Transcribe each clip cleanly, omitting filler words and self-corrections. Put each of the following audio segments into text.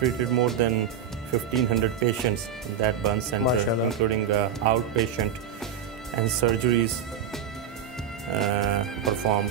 treated more than 1,500 patients in that burn center, including outpatient and surgeries performed.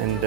and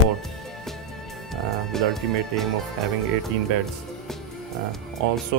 more with ultimate aim of having 18 beds. Also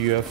UF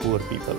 poor people.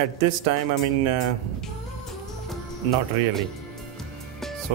At this time, I mean, not really. So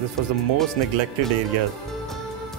this was the most neglected area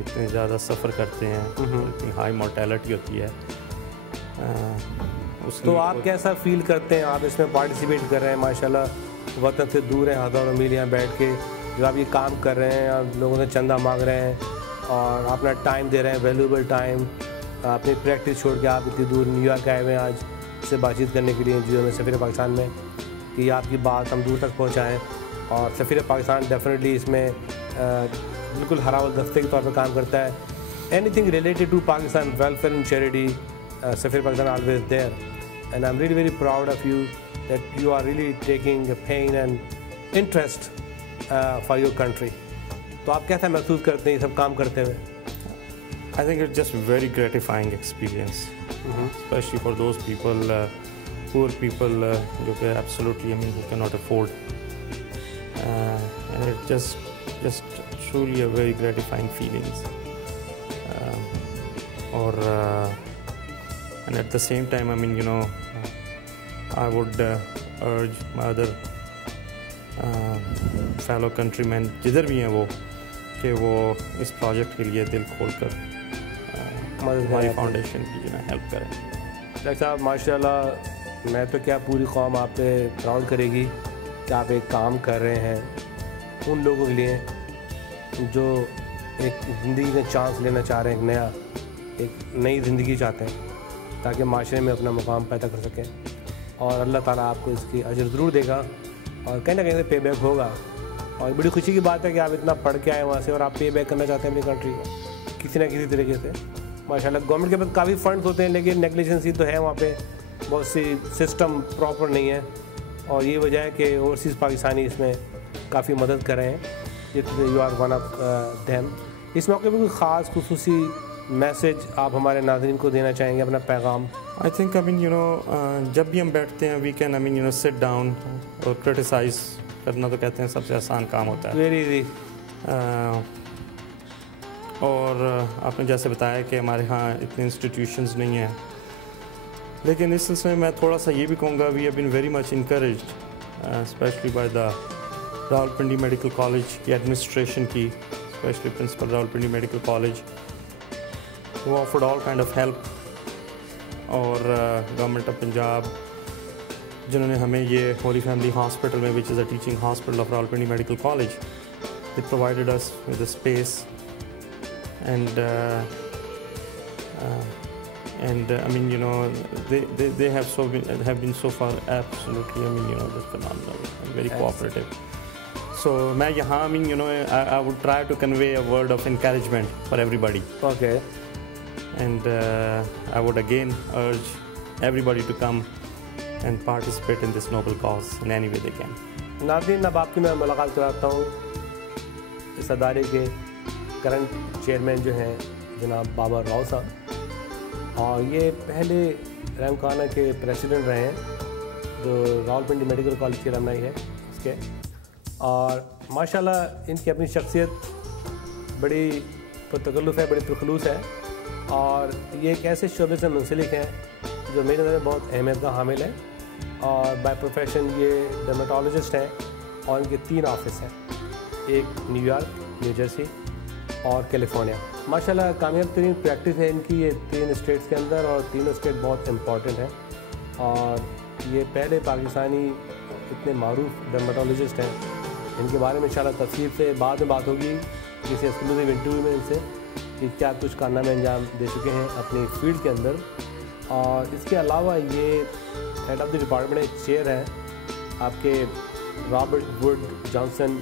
اتنے زیادہ سفر کرتے ہیں, اتنی high mortality ہوتی ہے. تو آپ کیسا فیل کرتے ہیں؟ آپ اس میں پارٹیسپیٹ کر رہے ہیں, ماشاءاللہ وطن سے دور ہیں, ہزاروں میل یہاں بیٹھ کے جو آپ یہ کام کر رہے ہیں, آپ لوگوں سے چندہ مانگ رہے ہیں اور اپنا ٹائم دے رہے ہیں, ویلیوبل ٹائم, اپنی پریکٹس چھوڑ کے آپ اتنی دور نیو یارک آئے ہوئے ہیں آج سے بات چیت کرنے کے لیے جو میں سفیر پاکستان میں, کہ آپ کی بات ہم دور تک پہنچائیں. اور سفیر پاکستان ڈیفینیٹلی اس میں بالکل ہراول دستے کے طور پہ کام کرتا ہے. Anything related to Pakistan welfare and charity, Safeer Pakistan always there, and I am really very proud of you that you are really taking pain and interest for your country. تو آپ کیسا محسوس کرتے ہیں یہ سب کام کرتے ہوئے؟ I think it's just very gratifying experience, especially for those people, poor people, جو کہ absolutely, I mean, who cannot afford, and it just truly a very gratifying feelings. Or and at the same time, I mean, you know, I would urge my other fellow countrymen جدھر بھی ہیں وہ, کہ وہ اس project کے لیے دل کھول کر ہماری فاؤنڈیشن کی جو ہے ہیلپ کریں. ڈاکٹر صاحب ماشاء اللہ, میں تو کیا پوری قوم آپ پہ پراؤڈ کرے گی کہ آپ ایک کام کر رہے ہیں ان لوگوں کے لیے جو ایک زندگی کا چانس لینا چاہ رہے ہیں, ایک نیا, ایک نئی زندگی چاہتے ہیں تاکہ معاشرے میں اپنا مقام پیدا کر سکیں. اور اللہ تعالیٰ آپ کو اس کی اجر ضرور دے گا اور کہیں نہ کہیں سے پے بیک ہوگا. اور بڑی خوشی کی بات ہے کہ آپ اتنا پڑھ کے آئے وہاں سے اور آپ پے بیک کرنا چاہتے ہیں اپنی کنٹری کو کسی نہ کسی طریقے سے. ماشاء اللہ گورنمنٹ کے پاس کافی فنڈس ہوتے ہیں لیکن نیگلیجنسی تو ہے وہاں پہ, بہت سی سسٹم پراپر نہیں ہے, اور یہ وجہ ہے کہ اوورسیز پاکستانی اس میں کافی مدد کر رہے ہیں. You are one of them. اس موقع پہ کوئی خاص خصوصی میسج آپ ہمارے ناظرین کو دینا چاہیں گے, اپنا پیغام؟ I think I mean, you know, جب بھی ہم بیٹھتے ہیں we can I mean, you know, sit down اور کرٹیسائز کرنا تو کہتے ہیں سب سے آسان کام ہوتا ہے. Very easy. اور آپ نے جیسے بتایا کہ ہمارے ہاں اتنے انسٹیٹیوشنز نہیں ہیں, لیکن اس سلسلے میں تھوڑا سا یہ بھی کہوں گا, we have been very much encouraged especially by the Rawalpindi medical college کی ایڈمنسٹریشن کی, especially principal Rawalpindi medical college, وہ offered all kind of help. اور گورنمنٹ آف پنجاب جنہوں نے ہمیں یہ ہولی فیملی ہاسپٹل میں, which is a teaching hospital of Rawalpindi medical college, they provided us with a space and I mean, you know, they have been so far absolutely, I mean, you know, just phenomenal and very cooperative. So میں یہاں I mean, you know, I would try to convey a word of encouragement for everybody. Okay. And I would again urge everybody to come and participate in this noble cause in any way they can. ناظرین, اب آپ کی میں ملاقات کراتا ہوں اس ادارے کے کرنٹ چیئرمین جو ہیں جناب بابر راؤ صاحب, اور یہ پہلے رحم خانہ کے پریسیڈنٹ رہے ہیں جو راولپنڈی میڈیکل کالج کی رمنائی ہے اس کے. اور ماشاءاللہ ان کی اپنی شخصیت بڑی پرتکلف ہے, بڑی پرخلوص ہے, اور یہ ایک ایسے شعبے سے منسلک ہیں جو میری نظر میں بہت اہمیت کا حامل ہے. اور بائی پروفیشن یہ ڈرمیٹالوجسٹ ہیں, اور ان کے 3 آفس ہیں, ایک نیو یارک, نیو جرسی اور کیلیفورنیا. ماشاءاللہ کامیاب ترین پریکٹس ہے ان کی یہ 3 اسٹیٹس کے اندر, اور تینوں اسٹیٹ بہت امپورٹنٹ ہیں. اور یہ پہلے پاکستانی اتنے معروف ڈرمیٹالوجسٹ ہیں, ان کے بارے میں انشاءاللہ تفصیل سے بعد میں بات ہوگی کسی ایکسکلوسیو انٹرویو میں ان سے, کہ کیا کچھ کارنامے انجام دے چکے ہیں اپنی فیلڈ کے اندر. اور اس کے علاوہ یہ head of the department chair ہیں آپ کے Robert Wood Johnson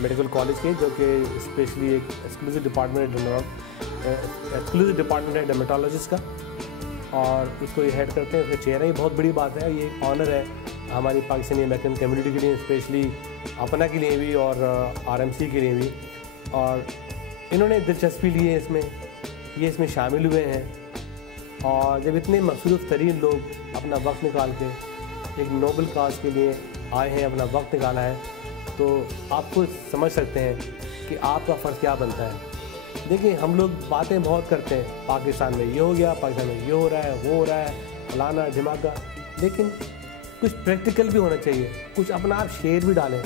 medical college کے, جو کہ اسپیشلی ایک ایکسکلوسیو ڈپارٹمنٹ ہے ڈرمیٹالوجسٹ کا, اور اس کو یہ ہیڈ کرتے ہیں, اس کے چیئر ہیں. یہ بہت بڑی بات ہے, یہ آنر ہے ہماری پاکستانی امریکن کمیونٹی کے لیے, اسپیشلی اپنا کے لیے بھی اور RMC کے لیے بھی. اور انہوں نے دلچسپی لی ہے اس میں, یہ اس میں شامل ہوئے ہیں. اور جب اتنے مصروف ترین لوگ اپنا وقت نکال کے ایک نوبل کاز کے لیے آئے ہیں, اپنا وقت نکالا ہے, تو آپ کو سمجھ سکتے ہیں کہ آپ کا فرض کیا بنتا ہے. دیکھیں, ہم لوگ باتیں بہت کرتے ہیں, پاکستان میں یہ ہو گیا, پاکستان میں یہ ہو رہا ہے, وہ ہو رہا ہے, فلانا جھماکا, لیکن کچھ پریکٹیکل بھی ہونا چاہیے, کچھ اپنا آپ شیئر بھی ڈالیں.